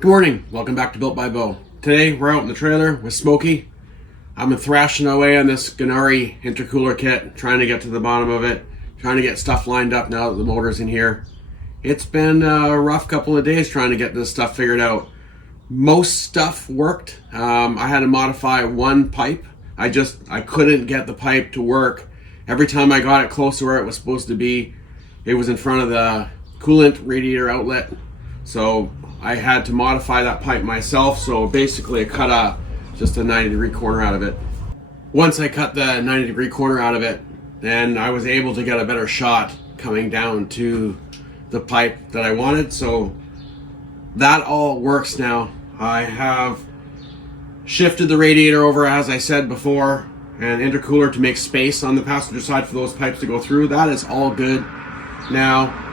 Good morning, welcome back to Built by Bo. Today we're out in the trailer with Smokey. I've been thrashing away on this GNARI intercooler kit, trying to get to the bottom of it, trying to get stuff lined up now that the motor's in here. It's been a rough couple of days trying to get this stuff figured out. Most stuff worked. I had to modify one pipe. I couldn't get the pipe to work. Every time I got it close to where it was supposed to be, it was in front of the coolant radiator outlet. So I had to modify that pipe myself. So basically I cut just a 90-degree corner out of it. Once I cut the 90-degree corner out of it, then I was able to get a better shot coming down to the pipe that I wanted. So that all works now. I have shifted the radiator over, as I said before, and intercooler to make space on the passenger side for those pipes to go through. That is all good now.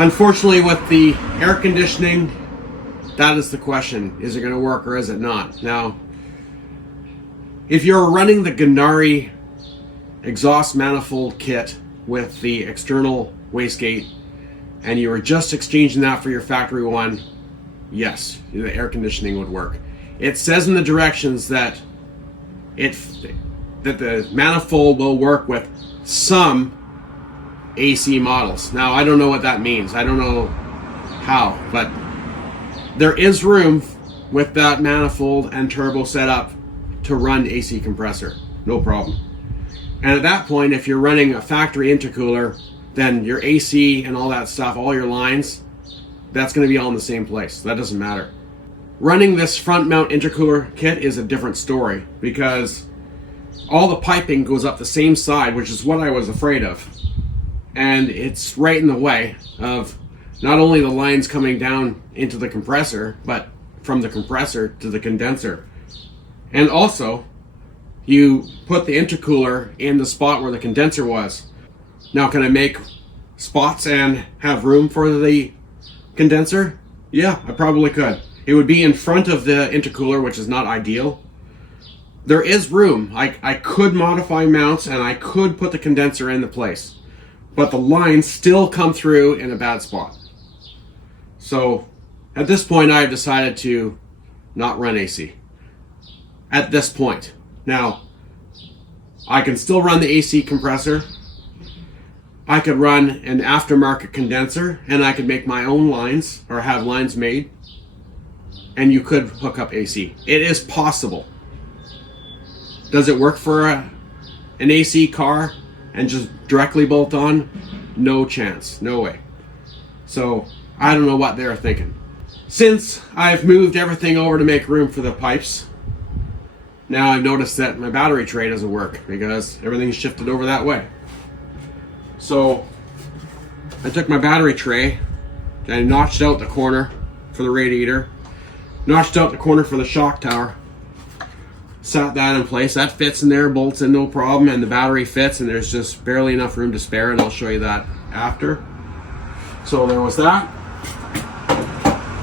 Unfortunately, with the air conditioning, that is the question. Is it going to work or is it not? Now, if you're running the GNARI exhaust manifold kit with the external wastegate and you were just exchanging that for your factory one, yes, the air conditioning would work. It says in the directions that the manifold will work with some AC models. Now, I don't know what that means. I don't know how, but there is room with that manifold and turbo set up to run AC compressor. No problem. And at that point, if you're running a factory intercooler, then your AC and all that stuff, all your lines, that's going to be all in the same place. That doesn't matter. Running this front mount intercooler kit is a different story because all the piping goes up the same side, which is what I was afraid of. And it's right in the way of not only the lines coming down into the compressor, but from the compressor to the condenser. And also, you put the intercooler in the spot where the condenser was. Now, can I make spots and have room for the condenser? Yeah, I probably could. It would be in front of the intercooler, which is not ideal. There is room. I could modify mounts and I could put the condenser into place. But the lines still come through in a bad spot. So at this point, I have decided to not run AC. At this point. Now, I can still run the AC compressor. I could run an aftermarket condenser, and I could make my own lines or have lines made. And you could hook up AC. It is possible. Does it work for an AC car and just directly bolt on? No chance, no way. So I don't know what they're thinking. Since I've moved everything over to make room for the pipes, now I've noticed that my battery tray doesn't work because everything's shifted over that way. So I took my battery tray and I notched out the corner for the radiator, notched out the corner for the shock tower, sat that in place. That fits in there, bolts in no problem, and the battery fits, and there's just barely enough room to spare, and I'll show you that after. So there was that.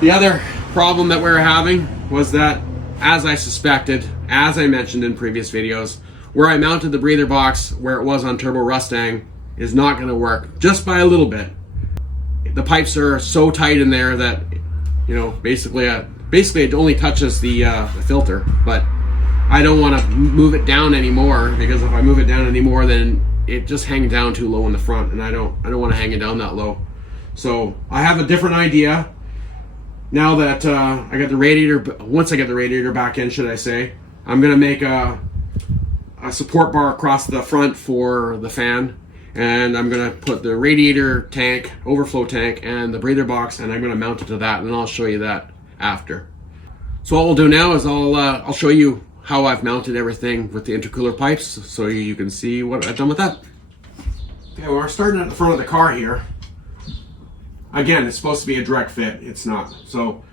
The other problem that we were having was that, as I suspected, as I mentioned in previous videos, where I mounted the breather box where it was on Turbo Mustang is not going to work, just by a little bit. The pipes are so tight in there that, you know, basically it only touches the filter, but I don't want to move it down anymore, because if I move it down anymore, then it just hangs down too low in the front, and I don't want to hang it down that low. So I have a different idea now that I got the radiator. Once I get the radiator back in, should I say, I'm gonna make a support bar across the front for the fan, and I'm gonna put the radiator tank, overflow tank, and the breather box, and I'm gonna mount it to that, and I'll show you that after. So what we'll do now is I'll show you how I've mounted everything with the intercooler pipes, so you can see what I've done with that. Okay, well, we're starting at the front of the car here. Again, it's supposed to be a direct fit. It's not. So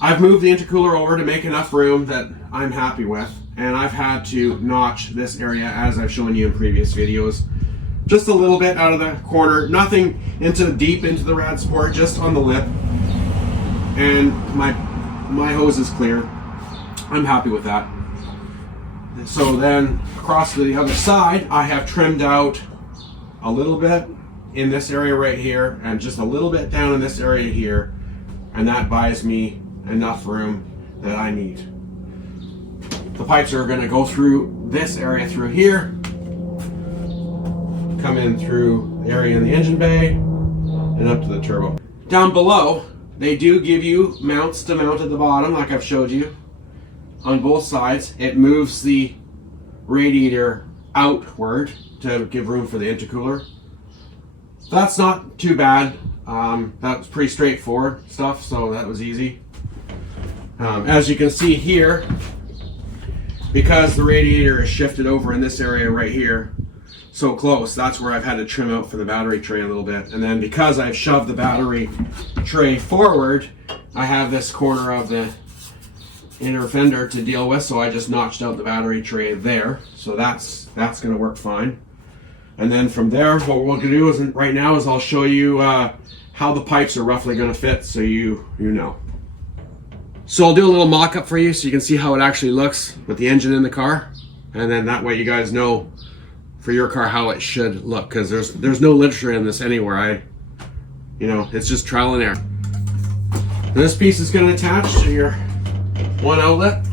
I've moved the intercooler over to make enough room that I'm happy with, and I've had to notch this area, as I've shown you in previous videos, just a little bit out of the corner, nothing deep into the rad support, just on the lip, and my hose is clear. I'm happy with that. So then across to the other side, I have trimmed out a little bit in this area right here, and just a little bit down in this area here, and that buys me enough room that I need. The pipes are going to go through this area through here, come in through the area in the engine bay, and up to the turbo. Down below, they do give you mounts to mount at the bottom, like I've showed you, on both sides. It moves the radiator outward to give room for the intercooler. That's not too bad. That was pretty straightforward stuff, so that was easy. As you can see here, because the radiator is shifted over in this area right here, so close, that's where I've had to trim out for the battery tray a little bit. And then because I've shoved the battery tray forward, I have this corner of the inner fender to deal with, so I just notched out the battery tray there. So that's going to work fine. And then from there, what we're going to do is right now is I'll show you how the pipes are roughly going to fit, so you know. So I'll do a little mock-up for you so you can see how it actually looks with the engine in the car, and then that way you guys know for your car how it should look, because there's no literature in this anywhere. It's just trial and error. This piece is going to attach to your one outlet.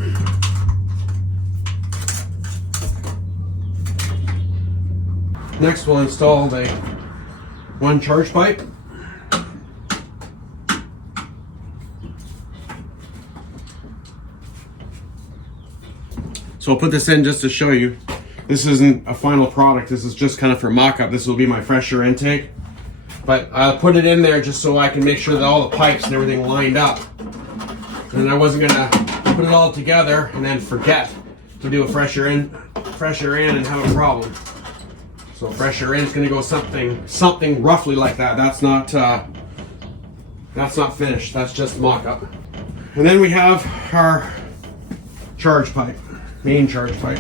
Next we'll install the one charge pipe. So I'll put this in just to show you. This isn't a final product, this is just kind of for mock-up. This will be my fresher intake. But I put it in there just so I can make sure that all the pipes and everything lined up. And I wasn't gonna put it all together and then forget to do a fresher in and have a problem. So fresher in is gonna go something roughly like that. That's not finished, that's just mock-up. And then we have our charge pipe, main charge pipe.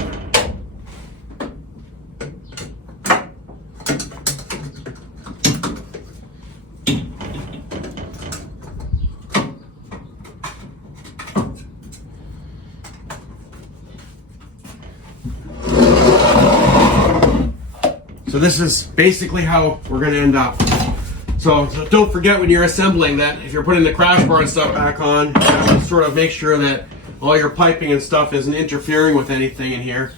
So this is basically how we're going to end up. So don't forget when you're assembling that if you're putting the crash bar and stuff back on, you have to sort of make sure that all your piping and stuff isn't interfering with anything in here.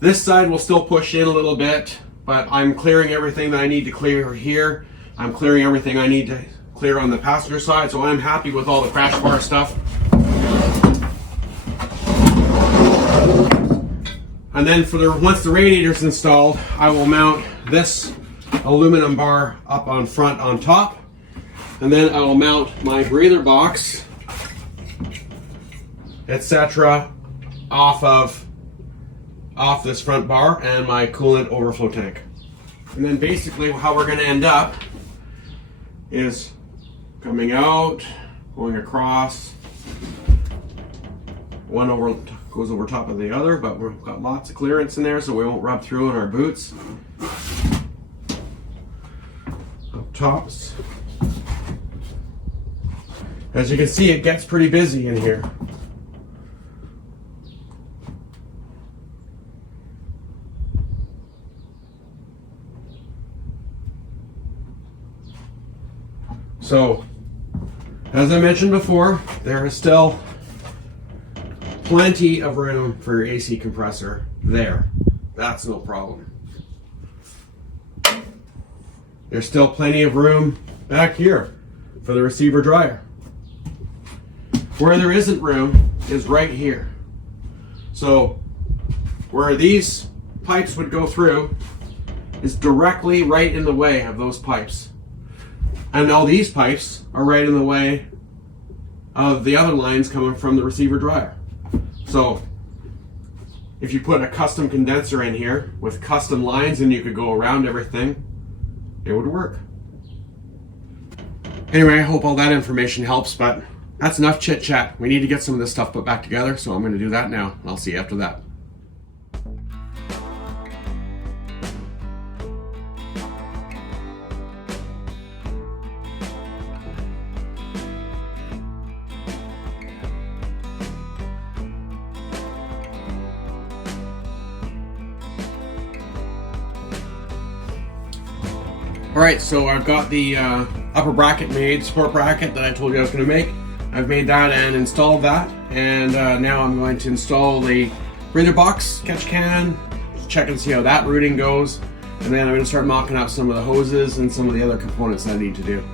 This side will still push in a little bit, but I'm clearing everything that I need to clear here. I'm clearing everything I need to clear on the passenger side, so I'm happy with all the crash bar stuff. And then once the radiator's installed, I will mount this aluminum bar up on front on top, and then I will mount my breather box, etc. off this front bar and my coolant overflow tank. And then basically how we're going to end up is coming out, going across, one goes over top of the other, but we've got lots of clearance in there so we won't rub through in our boots. Up tops. As you can see, it gets pretty busy in here. So, as I mentioned before, there is still plenty of room for your AC compressor there. That's no problem. There's still plenty of room back here for the receiver dryer. Where there isn't room is right here. So where these pipes would go through is directly right in the way of those pipes. And all these pipes are right in the way of the other lines coming from the receiver dryer. So if you put a custom condenser in here with custom lines and you could go around everything, it would work. Anyway, I hope all that information helps, but that's enough chit chat. We need to get some of this stuff put back together, so I'm going to do that now, and I'll see you after that. Alright, so I've got the upper bracket made, support bracket that I told you I was going to make. I've made that and installed that, and now I'm going to install the breather box, catch can, check and see how that routing goes, and then I'm going to start mocking up some of the hoses and some of the other components that I need to do.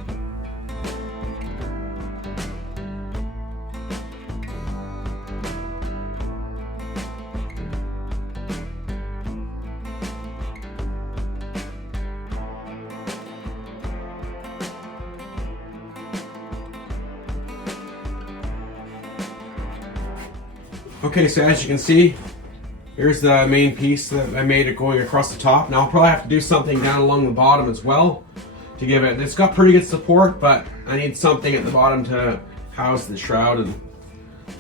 Okay, so as you can see, here's the main piece that I made it going across the top. Now I'll probably have to do something down along the bottom as well to give it, it's got pretty good support, but I need something at the bottom to house the shroud and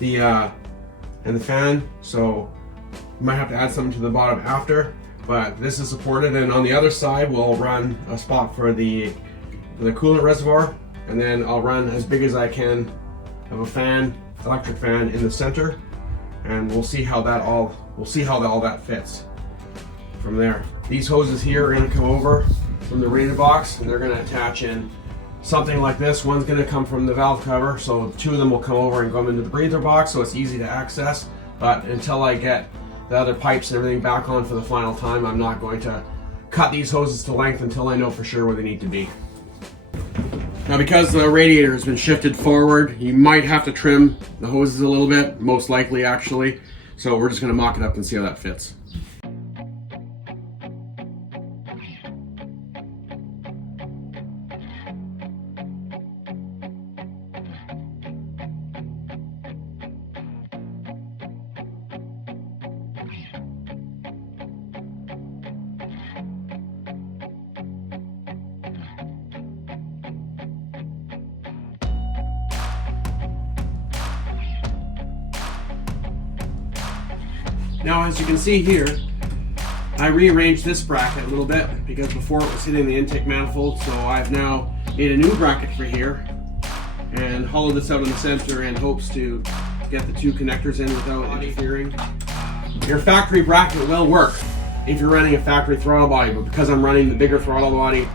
the fan, so I might have to add something to the bottom after, but this is supported, and on the other side we'll run a spot for the coolant reservoir, and then I'll run as big as I can of a fan, electric fan in the center, and we'll see how all that fits from there. These hoses here are going to come over from the radiator box, and they're going to attach in something like this. One's going to come from the valve cover, so two of them will come over and go into the breather box, so it's easy to access. But until I get the other pipes and everything back on for the final time, I'm not going to cut these hoses to length until I know for sure where they need to be. Now, because the radiator has been shifted forward, you might have to trim the hoses a little bit, most likely actually. So we're just going to mock it up and see how that fits. Now, as you can see here, I rearranged this bracket a little bit because before it was hitting the intake manifold, so I've now made a new bracket for here and hollowed this out in the center in hopes to get the two connectors in without interfering. Your factory bracket will work if you're running a factory throttle body, but because I'm running the bigger throttle body,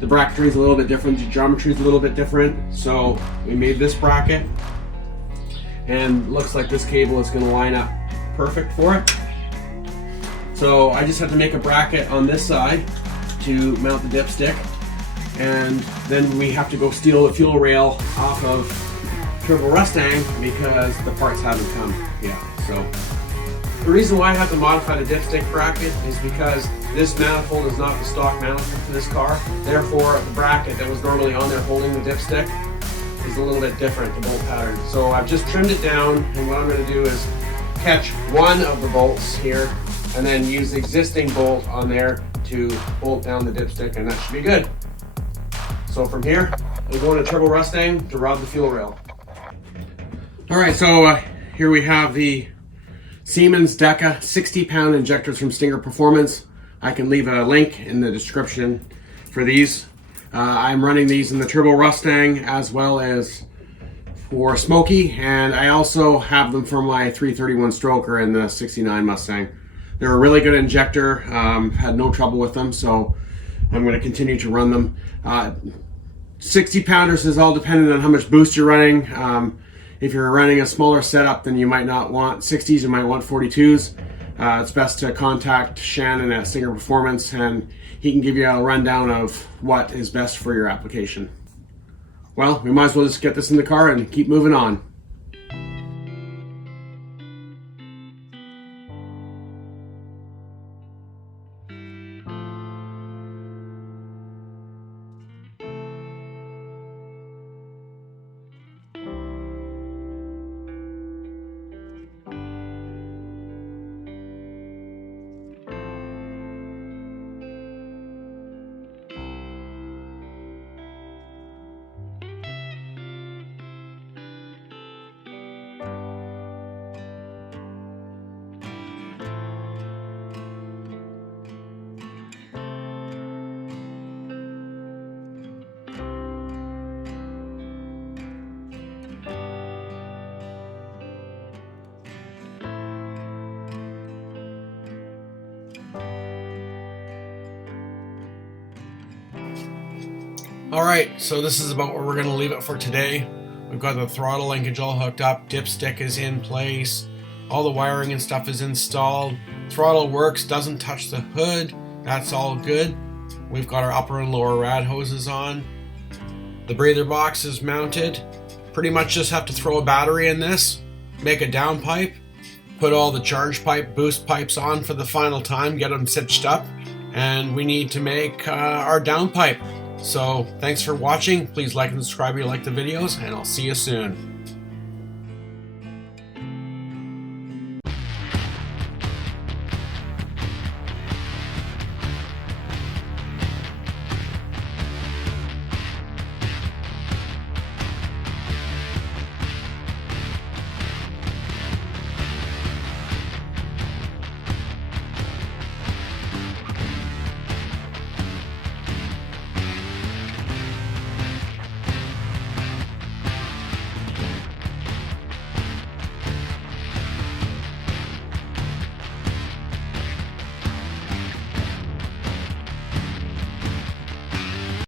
the bracketry is a little bit different, the geometry is a little bit different, so we made this bracket, and looks like this cable is going to line up perfect for it. So I just have to make a bracket on this side to mount the dipstick, and then we have to go steal the fuel rail off of Turbo Mustang because the parts haven't come yet. So the reason why I have to modify the dipstick bracket is because this manifold is not the stock manifold for this car. Therefore, the bracket that was normally on there holding the dipstick is a little bit different, the bolt pattern. So I've just trimmed it down, and what I'm going to do is catch one of the bolts here and then use the existing bolt on there to bolt down the dipstick, and that should be good. So from here, we're going to Turbo Mustang to rob the fuel rail. Alright, so here we have the Siemans Deka 60-pound injectors from Stinger Performance. I can leave a link in the description for these. I'm running these in the Turbo Mustang as well as for Smokey, and I also have them for my 331 stroker and the 69 Mustang. They're a really good injector, had no trouble with them, so I'm going to continue to run them. 60 pounders is all dependent on how much boost you're running. If you're running a smaller setup, then you might not want 60s, you might want 42s. It's best to contact Shannon at Stinger Performance, and he can give you a rundown of what is best for your application. Well, we might as well just get this in the car and keep moving on. Alright, so this is about where we're going to leave it for today. We've got the throttle linkage all hooked up. Dipstick is in place. All the wiring and stuff is installed. Throttle works, doesn't touch the hood. That's all good. We've got our upper and lower rad hoses on. The breather box is mounted. Pretty much just have to throw a battery in this, make a downpipe, put all the charge pipe, boost pipes on for the final time, get them stitched up, and we need to make our downpipe. So thanks for watching. Please like and subscribe if you like the videos, and I'll see you soon.